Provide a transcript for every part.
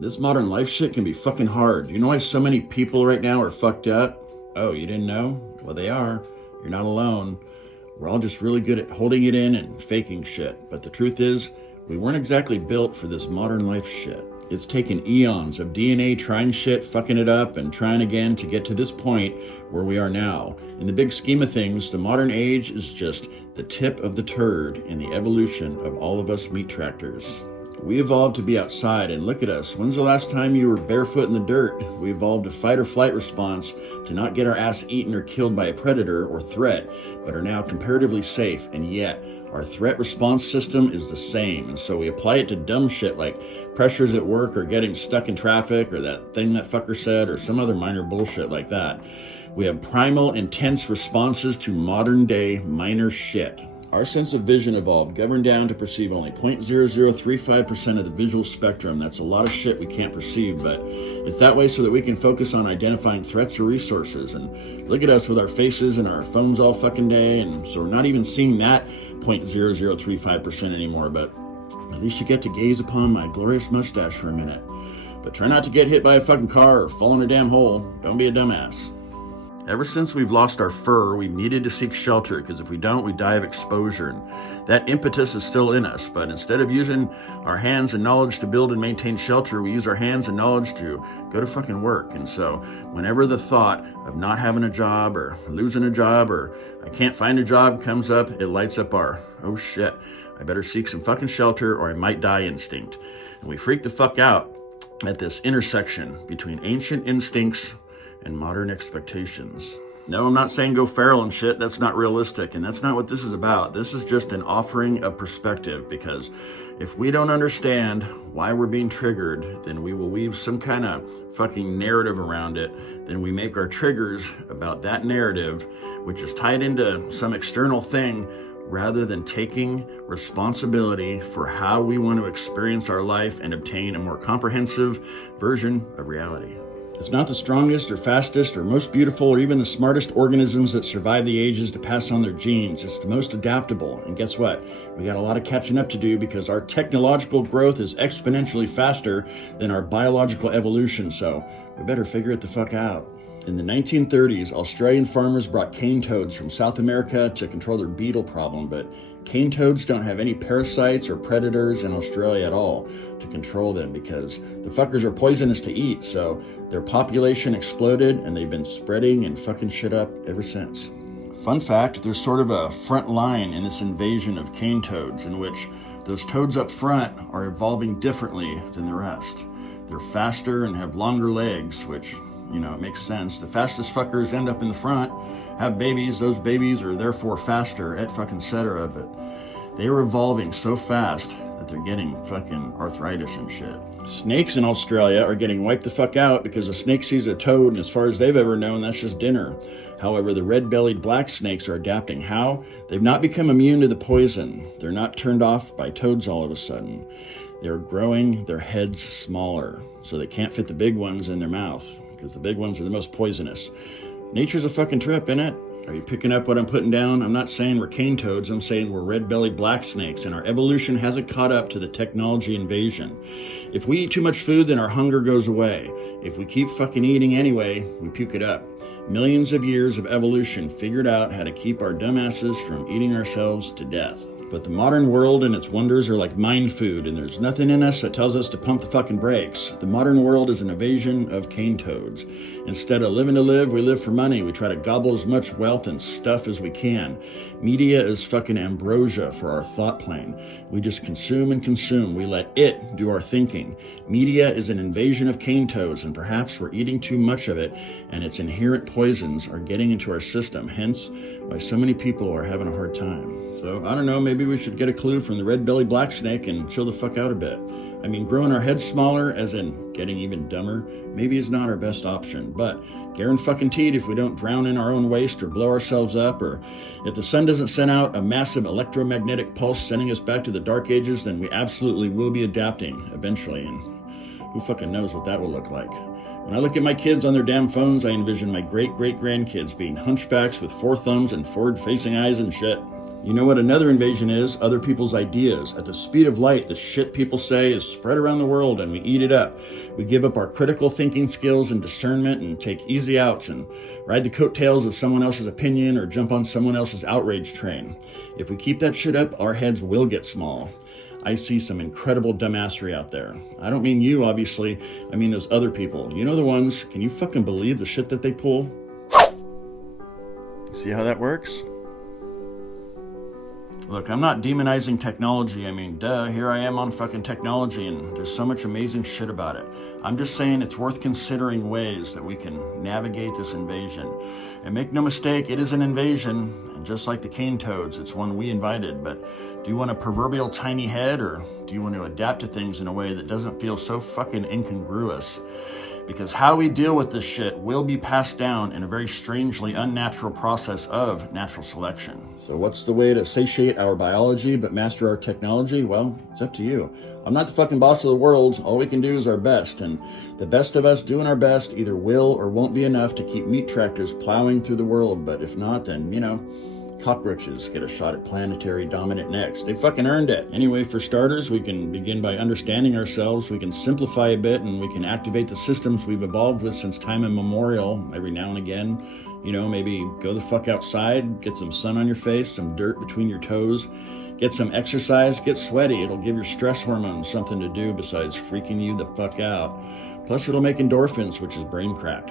This modern life shit can be fucking hard. You know why so many people right now are fucked up? Oh, you didn't know? Well, they are. You're not alone. We're all just really good at holding it in and faking shit. But the truth is, we weren't exactly built for this modern life shit. It's taken eons of DNA trying shit, fucking it up, and trying again to get to this point where we are now. In the big scheme of things, the modern age is just the tip of the turd in the evolution of all of us meat tractors. We evolved to be outside, and look at us. When's the last time you were barefoot in the dirt? We evolved a fight or flight response to not get our ass eaten or killed by a predator or threat, but are now comparatively safe, and yet our threat response system is the same. And so we apply it to dumb shit like pressures at work or getting stuck in traffic or that thing that fucker said or some other minor bullshit like that. We have primal, intense responses to modern day minor shit. Our sense of vision evolved, governed down to perceive only 0.0035% of the visual spectrum. That's a lot of shit we can't perceive, but it's that way so that we can focus on identifying threats or resources. And look at us with our faces and our phones all fucking day, and so we're not even seeing that 0.0035% anymore, but at least you get to gaze upon my glorious mustache for a minute. But try not to get hit by a fucking car or fall in a damn hole. Don't be a dumbass. Ever since we've lost our fur, we've needed to seek shelter, because if we don't, we die of exposure. And that impetus is still in us, but instead of using our hands and knowledge to build and maintain shelter, we use our hands and knowledge to go to fucking work. And so whenever the thought of not having a job or losing a job or I can't find a job comes up, it lights up our, oh shit, I better seek some fucking shelter or I might die instinct. And we freak the fuck out at this intersection between ancient instincts and modern expectations. No, I'm not saying go feral and shit. That's not realistic, and that's not what this is about. This is just an offering of perspective, because if we don't understand why we're being triggered, then we will weave some kind of fucking narrative around it. Then we make our triggers about that narrative, which is tied into some external thing, rather than taking responsibility for how we want to experience our life and obtain a more comprehensive version of reality. It's not the strongest or fastest or most beautiful or even the smartest organisms that survive the ages to pass on their genes. It's the most adaptable. And guess what? We got a lot of catching up to do, because our technological growth is exponentially faster than our biological evolution. So we better figure it the fuck out. In the 1930s, Australian farmers brought cane toads from South America to control their beetle problem, but cane toads don't have any parasites or predators in Australia at all to control them, because the fuckers are poisonous to eat, so their population exploded and they've been spreading and fucking shit up ever since. Fun fact, there's sort of a front line in this invasion of cane toads, in which those toads up front are evolving differently than the rest. They're faster and have longer legs, which, you know, it makes sense. The fastest fuckers end up in the front, have babies. Those babies are therefore faster, et fucking cetera. But they are evolving so fast that they're getting fucking arthritis and shit. Snakes in Australia are getting wiped the fuck out because a snake sees a toad, and as far as they've ever known, that's just dinner. However, the red-bellied black snakes are adapting. How? They've not become immune to the poison. They're not turned off by toads all of a sudden. They're growing their heads smaller, so they can't fit the big ones in their mouth, because the big ones are the most poisonous. Nature's a fucking trip, innit? Are you picking up what I'm putting down? I'm not saying we're cane toads, I'm saying we're red-bellied black snakes, and our evolution hasn't caught up to the technology invasion. If we eat too much food, then our hunger goes away. If we keep fucking eating anyway, we puke it up. Millions of years of evolution figured out how to keep our dumbasses from eating ourselves to death. But the modern world and its wonders are like mind food, and there's nothing in us that tells us to pump the fucking brakes. The modern world is an invasion of cane toads. Instead of living to live, we live for money. We try to gobble as much wealth and stuff as we can. Media is fucking ambrosia for our thought plane. We just consume and consume. We let it do our thinking. Media is an invasion of cane toads, and perhaps we're eating too much of it, and its inherent poisons are getting into our system. Hence, why so many people are having a hard time. So, I don't know, maybe we should get a clue from the red-bellied black snake and chill the fuck out a bit. I mean, growing our heads smaller, as in getting even dumber, maybe is not our best option. But guaranteed if we don't drown in our own waste or blow ourselves up, or if the sun doesn't send out a massive electromagnetic pulse sending us back to the dark ages, then we absolutely will be adapting eventually. And who fucking knows what that will look like. When I look at my kids on their damn phones, I envision my great-great-grandkids being hunchbacks with 4 thumbs and forward-facing eyes and shit. You know what another invasion is? Other people's ideas. At the speed of light, the shit people say is spread around the world and we eat it up. We give up our critical thinking skills and discernment and take easy outs and ride the coattails of someone else's opinion or jump on someone else's outrage train. If we keep that shit up, our heads will get small. I see some incredible dumbassery out there. I don't mean you, obviously. I mean those other people. You know the ones. Can you fucking believe the shit that they pull? See how that works? Look, I'm not demonizing technology. I mean, duh, here I am on fucking technology and there's so much amazing shit about it. I'm just saying it's worth considering ways that we can navigate this invasion. And make no mistake, it is an invasion. And just like the cane toads, it's one we invited. But do you want a proverbial tiny head or do you want to adapt to things in a way that doesn't feel so fucking incongruous? Because how we deal with this shit will be passed down in a very strangely unnatural process of natural selection. So what's the way to satiate our biology but master our technology? Well, it's up to you. I'm not the fucking boss of the world. All we can do is our best. And the best of us doing our best either will or won't be enough to keep meat tractors plowing through the world. But if not, then, cockroaches get a shot at planetary dominant next. They fucking earned it. Anyway, for starters, we can begin by understanding ourselves. We can simplify a bit and we can activate the systems we've evolved with since time immemorial every now and again. Maybe go the fuck outside, get some sun on your face, some dirt between your toes, get some exercise, get sweaty. It'll give your stress hormones something to do besides freaking you the fuck out. Plus, it'll make endorphins, which is brain crack.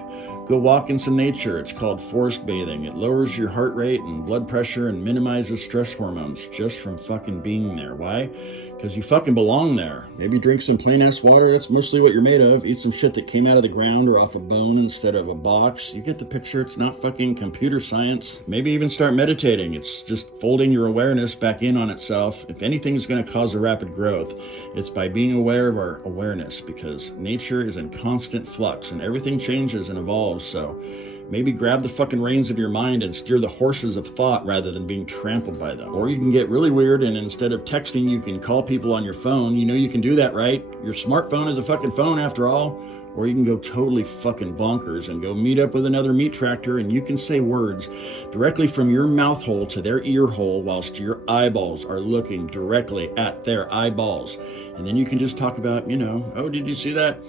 Go walk in some nature. It's called forest bathing. It lowers your heart rate and blood pressure and minimizes stress hormones just from fucking being there. Why? Because you fucking belong there. Maybe drink some plain-ass water. That's mostly what you're made of. Eat some shit that came out of the ground or off a bone instead of a box. You get the picture. It's not fucking computer science. Maybe even start meditating. It's just folding your awareness back in on itself. If anything's going to cause a rapid growth, it's by being aware of our awareness, because nature is in constant flux and everything changes and evolves. So maybe grab the fucking reins of your mind and steer the horses of thought rather than being trampled by them. Or you can get really weird and instead of texting, you can call people on your phone. You can do that, right? Your smartphone is a fucking phone after all. Or you can go totally fucking bonkers and go meet up with another meat tractor and you can say words directly from your mouth hole to their ear hole whilst your eyeballs are looking directly at their eyeballs. And then you can just talk about, oh, did you see that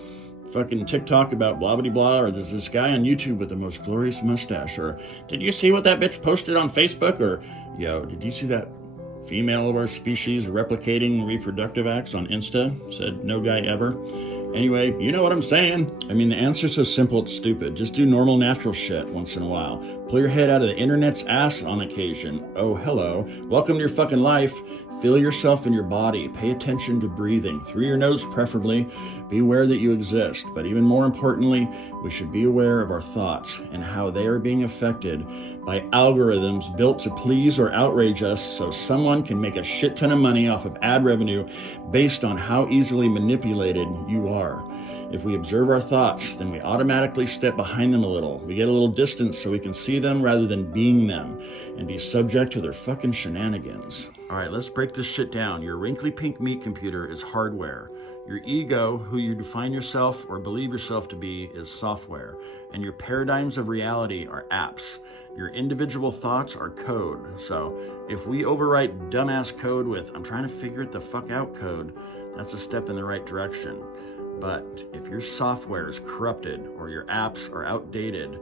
fucking TikTok about blah blah blah, or there's this guy on YouTube with the most glorious mustache, or did you see what that bitch posted on Facebook, or yo, did you see that female of our species replicating reproductive acts on Insta? Said no guy ever. Anyway, you know what I'm saying. I mean, the answer's so simple it's stupid. Just do normal natural shit once in a while. Pull your head out of the internet's ass on occasion. Oh, hello. Welcome to your fucking life. Feel yourself in your body. Pay attention to breathing, through your nose preferably. Be aware that you exist. But even more importantly, we should be aware of our thoughts and how they are being affected by algorithms built to please or outrage us so someone can make a shit ton of money off of ad revenue based on how easily manipulated you are. If we observe our thoughts, then we automatically step behind them a little. We get a little distance so we can see them rather than being them and be subject to their fucking shenanigans. All right, let's break this shit down. Your wrinkly pink meat computer is hardware. Your ego, who you define yourself or believe yourself to be, is software. And your paradigms of reality are apps. Your individual thoughts are code. So if we overwrite dumbass code with, I'm trying to figure it the fuck out code, that's a step in the right direction. But if your software is corrupted or your apps are outdated,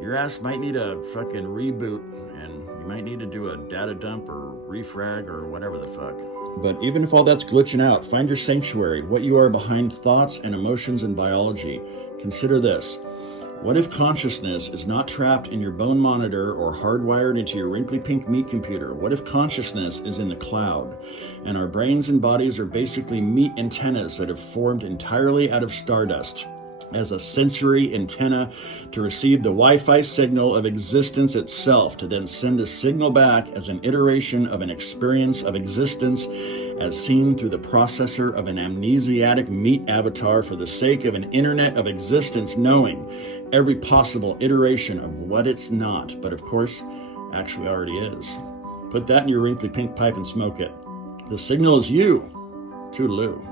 your ass might need a fucking reboot and you might need to do a data dump or refrag or whatever the fuck. But even if all that's glitching out, find your sanctuary, what you are behind thoughts and emotions and biology. Consider this. What if consciousness is not trapped in your bone monitor or hardwired into your wrinkly pink meat computer? What if consciousness is in the cloud and our brains and bodies are basically meat antennas that have formed entirely out of stardust as a sensory antenna to receive the Wi-Fi signal of existence itself, to then send a signal back as an iteration of an experience of existence as seen through the processor of an amnesiac meat avatar for the sake of an internet of existence, knowing every possible iteration of what it's not, but of course, actually already is. Put that in your wrinkly pink pipe and smoke it. The signal is you. Toodaloo.